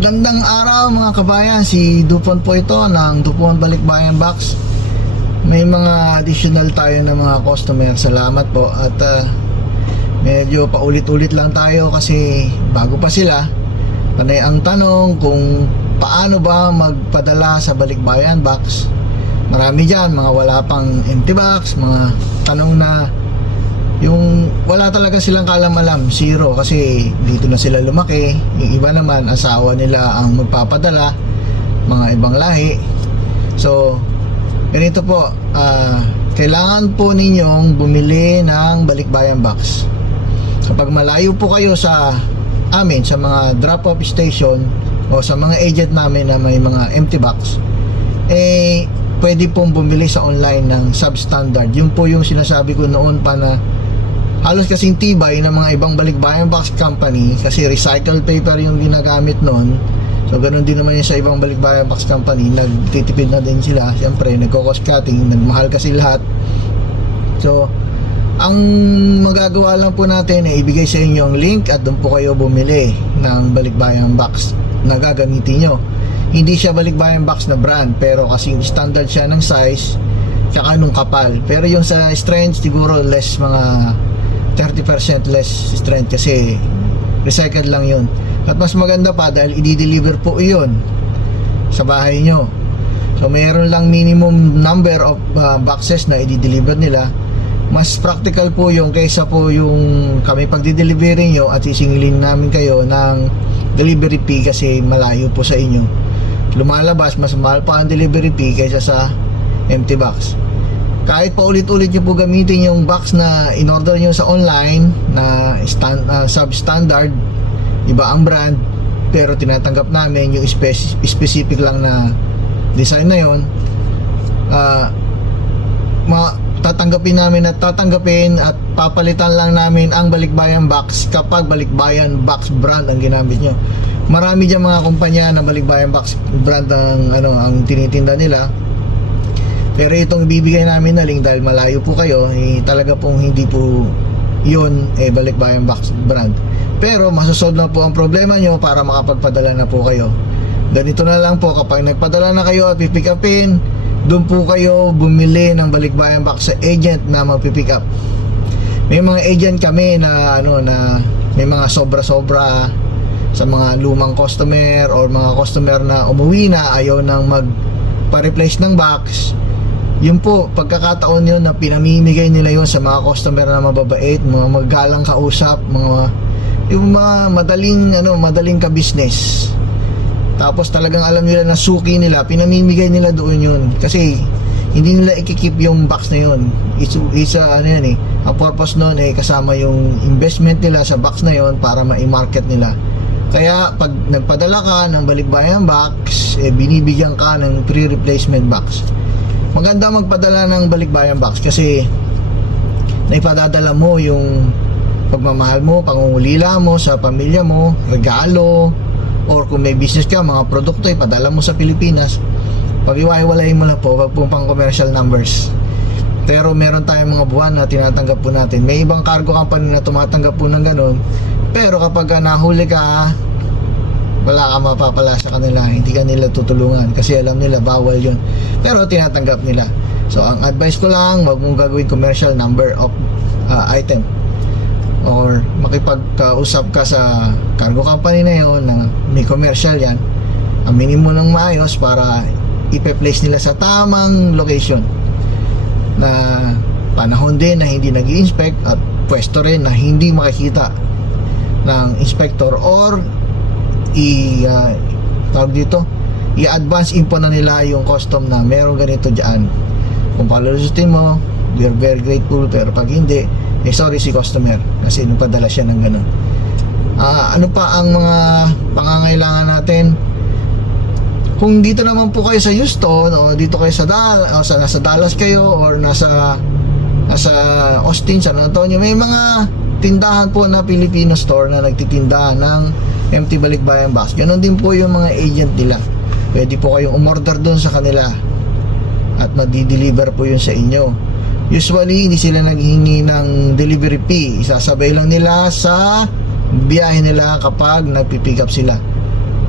Magandang araw mga kabayan, si Dupont po ito ng Dupont Balikbayan Box. May mga additional tayo ng mga customer, salamat po. At medyo paulit-ulit lang tayo kasi bago pa sila. Panay ang tanong kung paano ba magpadala sa Balikbayan Box. Marami dyan, mga wala pang empty box, mga tanong na yung wala talaga silang kalam-alam, zero, kasi dito na sila lumaki. Yung iba naman asawa nila ang magpapadala, mga ibang lahi. So ganito po, kailangan po ninyong bumili ng Balikbayan Box. Kapag malayo po kayo sa amin, sa mga drop-off station o sa mga agent namin na may mga empty box, pwede pong bumili sa online ng substandard. Yun po yung sinasabi ko noon pa na halos kasing tibay ng mga ibang Balikbayan Box company, kasi recycled paper yung ginagamit noon. So ganun din naman yung sa ibang Balikbayan Box company, nagtitipid na din sila. Siyempre nagko-cost cutting, nagmahal kasi lahat. So ang magagawa lang po natin ay ibigay sa inyo ang link at doon po kayo bumili ng Balikbayan Box na gagamitin nyo. Hindi siya Balikbayan Box na brand, pero kasing standard siya ng size tsaka nung kapal. Pero yung sa strength siguro less, mga 30% less strength kasi recycled lang yun. At mas maganda pa dahil i-deliver po yun sa bahay nyo. So mayroon lang minimum number of boxes na i-deliver nila. Mas practical po yung kaysa po yung kami pag-delivery nyo at sisingilin namin kayo ng delivery fee kasi malayo po sa inyo. Lumalabas mas mahal pa ang delivery fee kaysa sa empty box. Kahit pa ulit-ulit nyo po gamitin yung box na in-order nyo sa online na substandard, iba ang brand, pero tinatanggap namin yung specific lang na design na yun, tatanggapin namin at papalitan lang namin ang Balikbayan Box kapag Balikbayan Box brand ang ginamit nyo. Marami dyan mga kumpanya na Balikbayan Box brand ang tinitinda nila. Pero itong bibigay namin na link dahil malayo po kayo, talaga pong hindi po yun Balikbayan Box brand. Pero masosolve na po ang problema nyo para makapagpadala na po kayo. Ganito na lang po, kapag nagpadala na kayo at pipick upin, doon po kayo bumili ng Balikbayan Box sa agent na magpipick up. May mga agent kami na na may mga sobra-sobra sa mga lumang customer or mga customer na umuwi na, ayaw nang magpa-replace ng box. Yun po, pagkakataon yun na pinamimigay nila yun sa mga customer na mababait, mga magalang kausap, yung mga madaling ka-business. Tapos talagang alam nila na suki nila, pinamimigay nila doon yun. Kasi hindi nila ikikip yung box na yun. Ang purpose nun kasama yung investment nila sa box na yun para ma-market nila. Kaya pag nagpadala ka ng Balikbayan Box, binibigyan ka ng pre-replacement box. Maganda magpadala ng Balikbayan Box kasi naipadadala mo yung pagmamahal mo, pangungulila mo sa pamilya mo, regalo, or kung may business ka, mga produkto ipadala mo sa Pilipinas. Pag iwahiwalayin mo lang po, wag pong pang commercial numbers. Pero meron tayong mga buwan na tinatanggap po natin. May ibang cargo company na tumatanggap po ng ganun. Pero kapag nahuli ka, wala ka mapapala sa kanila, hindi ka nila tutulungan kasi alam nila bawal yun, pero tinatanggap nila. So ang advice ko lang, wag mong gagawin commercial number of item or makipagkausap ka sa cargo company na yon na may commercial yan. Aminin mo ng maayos para ipe-place nila sa tamang location na panahon din na hindi nag-i-inspect at pwesto rin na hindi makikita ng inspector, or i-advance info na nila yung custom na meron ganito dyan. Kung palulusutin mo, we are very grateful, pero pag hindi, sorry si customer kasi nagpadala siya ng ganun. Ano pa ang mga pangangailangan natin? Kung dito naman po kayo sa Houston o dito kayo sa nasa Dallas kayo or nasa Austin, San Antonio, may mga tindahan po na Filipino store na nagtitinda ng empty Balikbayan Box. Ganon din po yung mga agent nila. Pwede po kayong umorder doon sa kanila at madi-deliver po yun sa inyo. Usually hindi sila naghihingi ng delivery fee, isasabay lang nila sa biyahe nila kapag nagpipick up sila.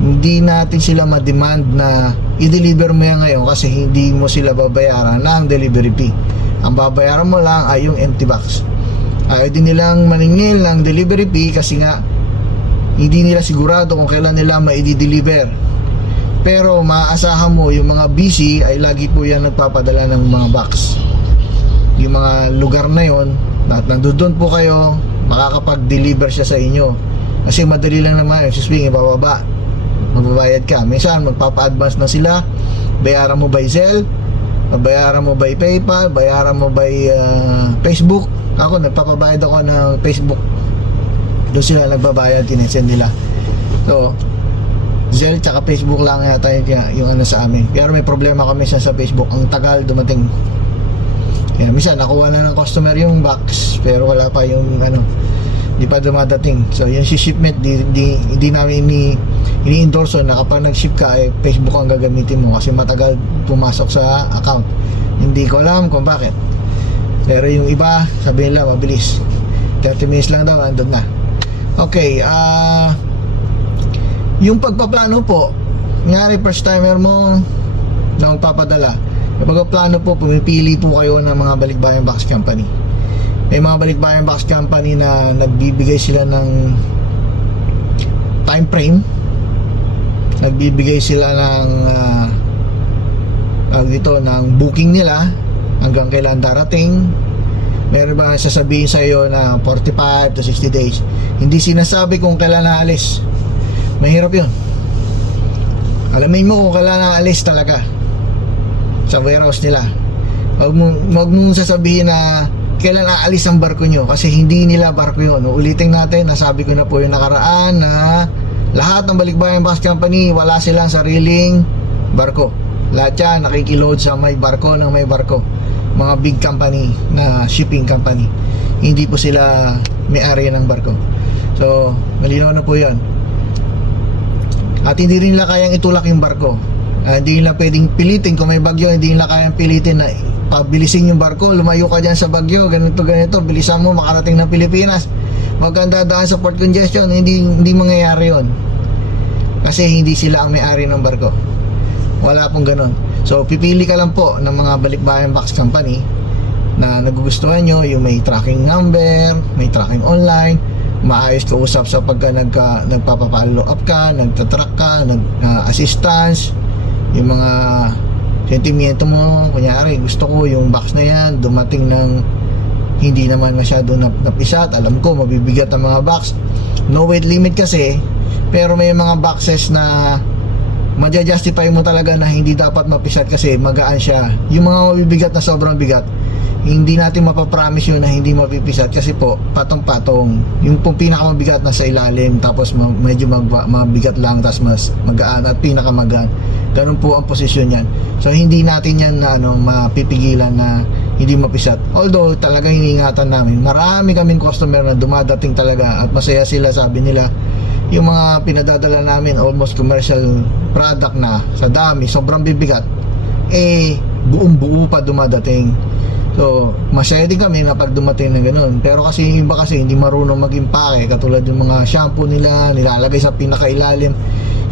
hindi natin sila ma-demand na i-deliver mo yan ngayon kasi hindi mo sila babayaran ng delivery fee. Ang babayaran mo lang ay yung empty box. Ayaw din nilang maningil ng delivery fee kasi nga hindi nila sigurado kung kailan nila ma-i-deliver. Pero maaasahan mo yung mga busy ay lagi po yan nagpapadala ng mga box. Yung mga lugar na yon, at nandoon po kayo, makakapag-deliver siya sa inyo. Kasi madali lang naman, yung swing ibababa, magbabayad ka. Minsan magpapa-advance na sila, bayaran mo by Zelle, bayaran mo by PayPal, bayaran mo by Facebook. Ako nagpapabayad ako ng Facebook, doon sila nagbabayad, tinesend nila. So Zelle tsaka Facebook lang yata yung ano sa amin. Pero may problema kami sa Facebook, ang tagal dumating. Kaya minsan nakuha na ng customer yung box pero wala pa yung ano, hindi pa dumadating. So yung shipment hindi namin ini-endorse na kapag nag-ship ka ay Facebook ang gagamitin mo kasi matagal pumasok sa account. Hindi ko alam kung bakit. Pero yung iba sabi nila mabilis, 30 minutes lang daw andun na. Okay, yung pagpaplano po, ngayari first timer mo na magpapadala, yung pagpaplano po, pumipili po kayo ng mga balikbayan box company. May mga balikbayan box company na nagbibigay sila ng time frame, nagbibigay sila ng ng booking nila hanggang kailan darating. Meron ba sasabihin sa iyo na 45 to 60 days. Hindi sinasabi kung kailan naalis. Mahirap yun. Alamin mo kung kailan naalis talaga sa warehouse nila. Huwag mong sasabihin na kailan aalis ang barko nyo kasi hindi nila barko yun. Ulitin natin, nasabi ko na po yung nakaraan na lahat ng balikbayan box company wala silang sariling barko. Lahat yan nakikiload sa may barko ng may barko. Mga big company na shipping company, hindi po sila may-ari ng barko. So malinaw na po yan. At hindi rin nila kayang itulak yung barko. Hindi nila pwedeng pilitin kung may bagyo, hindi nila kayang pilitin na pabilisin yung barko, lumayo ka dyan sa bagyo, ganito, bilisan mo makarating ng Pilipinas, huwag kang dadaan sa port congestion. Hindi mangyayari yon kasi hindi sila ang may-ari ng barko. Wala pong ganon. So pipili ka lang po ng mga balikbayan box company na nagugustuhan nyo, yung may tracking number, may tracking online, maayos ka usap sa pagka nagpapapalo up ka, nagtatrack ka, assistance, yung mga sentimiento mo. Kunyari gusto ko yung box na yan dumating ng hindi naman masyado napisat, alam ko mabibigat ang mga box, no weight limit kasi, pero may mga boxes na maja-justify mo talaga na hindi dapat mapisat kasi magaan siya. Yung mga mabibigat na sobrang bigat, hindi natin mapapromise yun na hindi mapipisat kasi po patong-patong. Yung pong pinakamabigat na sa ilalim tapos medyo mabigat lang tapos mas magaan at pinakamagaan. Ganun po ang posisyon yan. So hindi natin yan na mapipigilan na hindi mapisat. Although talagang iniingatan namin. Marami kaming customer na dumadating talaga at masaya sila, sabi nila yung mga pinadadala namin almost commercial product na sa dami, sobrang bibigat, buong buo pa dumadating. So masaya din kami na pag dumating na ganun. Pero kasi yung iba kasi hindi marunong mag-impake, katulad yung mga shampoo nila nilalagay sa pinakailalim.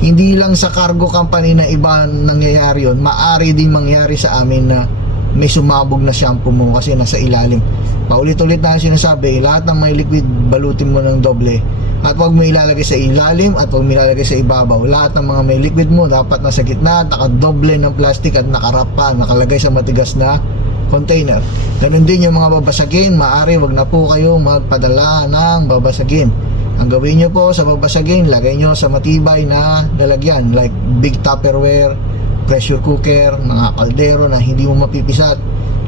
Hindi lang sa cargo company na iba nangyayari yun, maari din mangyari sa amin na may sumabog na shampoo mo kasi nasa ilalim. Paulit-ulit na sinasabi, lahat ng may liquid balutin mo ng doble at huwag mo ilalagay sa ilalim at huwag mo ilalagay sa ibabaw. Lahat ng mga may liquid mo dapat nasa gitna, nakadoble ng plastic at nakarap pa, nakalagay sa matigas na container. Ganun din yung mga babasagin, maari wag na po kayo magpadala ng babasagin. Ang gawin nyo po sa babasagin, lagay nyo sa matibay na lalagyan like big Tupperware, pressure cooker, mga kaldero na hindi mo mapipisat.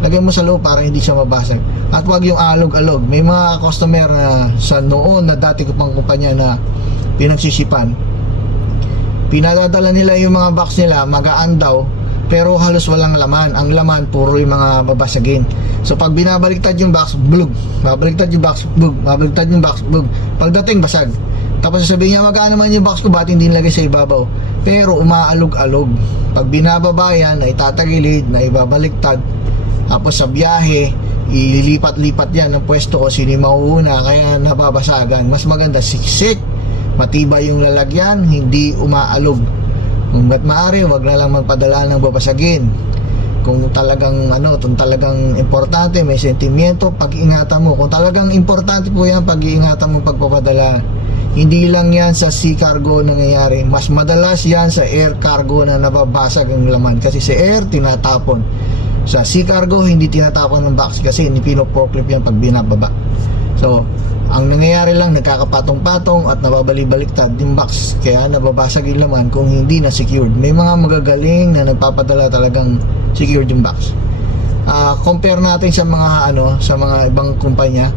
Lagay mo sa loob para hindi siya mabasag. At wag yung alog-alog. May mga customer na sa noon na dati ko pang kumpanya na pinagsisipan, pinadadala nila yung mga box nila, magaan daw, pero halos walang laman. Ang laman puro yung mga babasagin. So pag binabaliktad yung box, blug, babaliktad yung box, blug, babaliktad yung box, blug. Pagdating basag. Tapos sasabihin niya, magaan naman yung box ko, ba't hindi nilagay sa ibabaw? Pero umaalog-alog. Pag binababa yan, na itatagilid, na ibabaliktad. Tapos sa biyahe, ililipat-lipat yan ng pwesto ko, sino yung mauuna, kaya nababasagan. Mas maganda siksik, matibay yung lalagyan, hindi umaalog. Kung ba't maaari, wag na lang magpadala ng babasagin. Kung talagang kung talagang importante, may sentimiento, pag-ingatan mo. Kung talagang importante po yan, pag-iingatan mo pagpapadala. Hindi lang yan sa sea cargo nangyayari, mas madalas yan sa air cargo na nababasag ang laman, kasi sa air tinatapon, sa sea cargo hindi tinatapon ng box kasi pinoforklift yan pag binababa. So ang nangyayari lang, nagkakapatong-patong at nababalik-baliktad yung box, kaya nababasag yung laman kung hindi na secured. May mga magagaling na nagpapadala talagang secured yung box. Compare natin sa mga sa mga ibang kumpanya.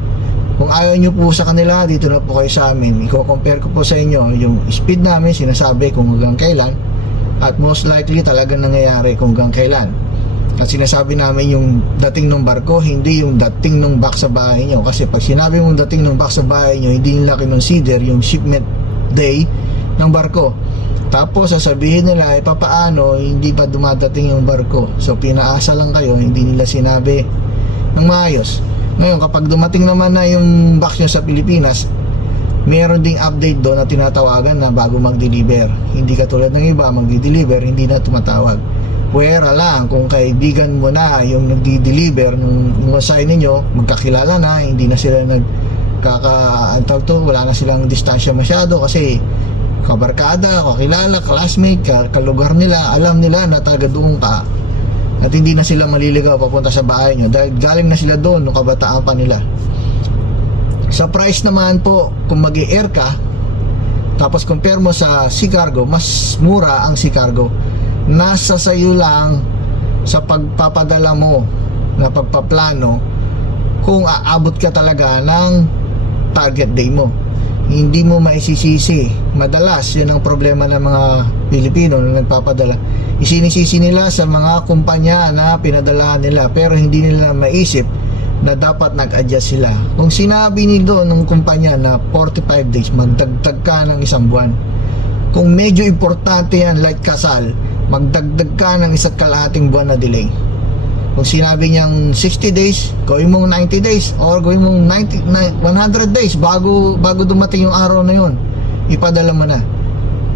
Kung ayaw nyo po sa kanila, dito na po kayo sa amin. I-compare ko po sa inyo yung speed namin, sinasabi kung hanggang kailan, at most likely talagang nangyayari kung hanggang kailan. At sinasabi namin yung dating ng barko, hindi yung dating ng box sa bahay nyo. Kasi pag sinabi mong dating ng box sa bahay nyo, hindi nila kinonsider yung shipment day ng barko. Tapos sasabihin nila, papaano hindi pa dumadating yung barko. So pinaasa lang kayo, hindi nila sinabi ng maayos. Ngayon, kapag dumating naman na yung box nyo sa Pilipinas, meron ding update doon na tinatawagan na bago mag-deliver. Hindi katulad ng iba, mag-deliver, hindi na tumatawag. Pwera lang kung kaibigan mo na yung nagdi-deliver ng assign ninyo, magkakilala na, hindi na sila wala na silang distansya masyado kasi kabarkada, kakilala, classmate, kalugar nila, alam nila na taga doon ka, at hindi na sila maliligaw papunta sa bahay nyo dahil galing na sila doon nung kabataan pa nila. Sa price naman po, kung mag-i-air ka tapos compare mo sa sea cargo, mas mura ang sea cargo. Nasa sayo lang sa pagpapadala mo na pagpaplano kung aabot ka talaga ng target day mo. Hindi mo maisisisi. Madalas yun ang problema ng mga Pilipino na nagpapadala, isinisisi nila sa mga kumpanya na pinadala nila, pero hindi nila maisip na dapat nag-adjust sila. Kung sinabi nito ng kumpanya na 45 days, magdagdag ka ng isang buwan. Kung medyo importante yan like kasal, magdagdag ka ng isa't kalahating buwan na delay. Kung sinabi niyang 60 days, gawin mong 90 days or gawin mong 100 days bago dumating yung araw na yun, ipadala mo na.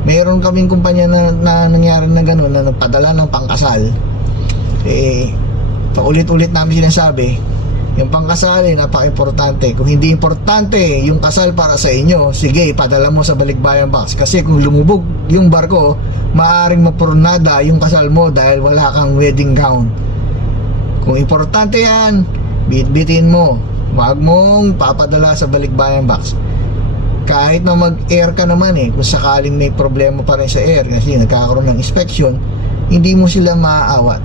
Meron kaming kumpanya na nangyari na gano'n, na nagpadala ng pangkasal. Paulit-ulit namin sinasabi, yung pangkasal ay napaka-importante. Kung hindi importante yung kasal para sa inyo, sige, ipadala mo sa balikbayan box. Kasi kung lumubog yung barko, maaaring mapurnada yung kasal mo dahil wala kang wedding gown. Kung importante yan, bitbitin mo. Huwag mong papadala sa balikbayan box. Kahit na mag-air ka naman kung sakaling may problema pa rin sa air kasi nagkakaroon ng inspection, hindi mo sila maaawat.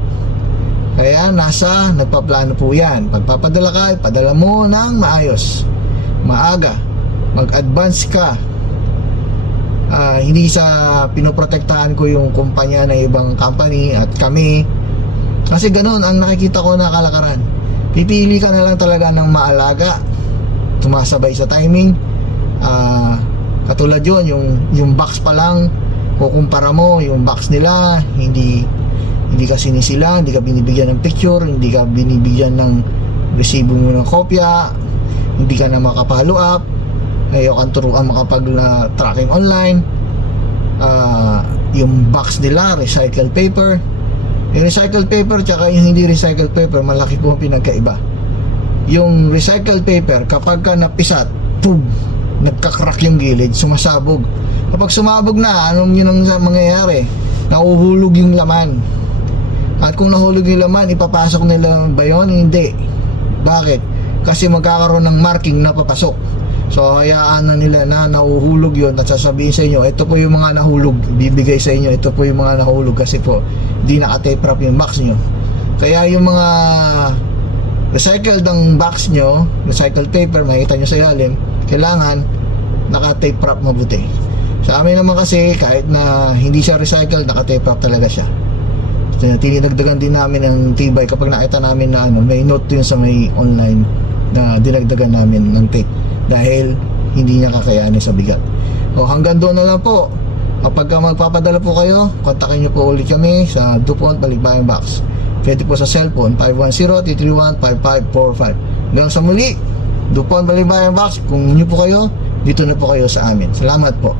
Kaya nagpaplano po yan. Pagpapadala ka, padala mo ng maayos, maaga, mag-advance ka. Hindi sa pinoprotektahan ko yung kumpanya ng ibang company at kami, kasi ganoon ang nakikita ko na kalakaran. Pipili ka na lang talaga ng maalaga, tumasabay sa timing. Katulad yun, yung box pa lang, kukumpara mo yung box nila, hindi ka sinisila, hindi ka binibigyan ng picture, hindi ka binibigyan ng resibo mo ng kopya, hindi ka na makapalo up, ayaw kang turuan makapag-tracking online. Yung box nila, recycled paper. Yung recycled paper tsaka yung hindi recycled paper, malaki po ang pinagkaiba. Yung recycled paper, kapag ka napisat, boom, nagkakrak yung gilid, sumasabog. Kapag sumabog na, anong yun ang mangyayari? Nahuhulog yung laman. At kung nahulog yung laman, ipapasok nila ba yun? Hindi. Bakit? Kasi magkakaroon ng marking na papasok. So hayaan na nila na nahuhulog yun at sasabihin sa inyo, ito po yung mga nahulog, bibigay sa inyo, ito po yung mga nahulog kasi po di naka-tape wrap yung box nyo. Kaya yung mga recycled ang box nyo, recycled paper, makita nyo sa ilalim, kailangan naka-tape wrap mabuti. Sa amin naman kasi, kahit na hindi siya recycled, naka-tape wrap talaga siya. Tinidagdagan din namin ng tibay kapag nakita namin na may note yun sa may online na dinagdagan namin ng tape dahil hindi niya kakayanin sa bigat. O hanggang doon na lang po. Kapag magpapadala po kayo, kontakin niyo po ulit kami sa DuPont Balikbayan Box. Pwede po sa cellphone 510-331-5545. Hanggang sa muli, DuPont Balikbayan Box. Kung new po kayo, dito na po kayo sa amin. Salamat po.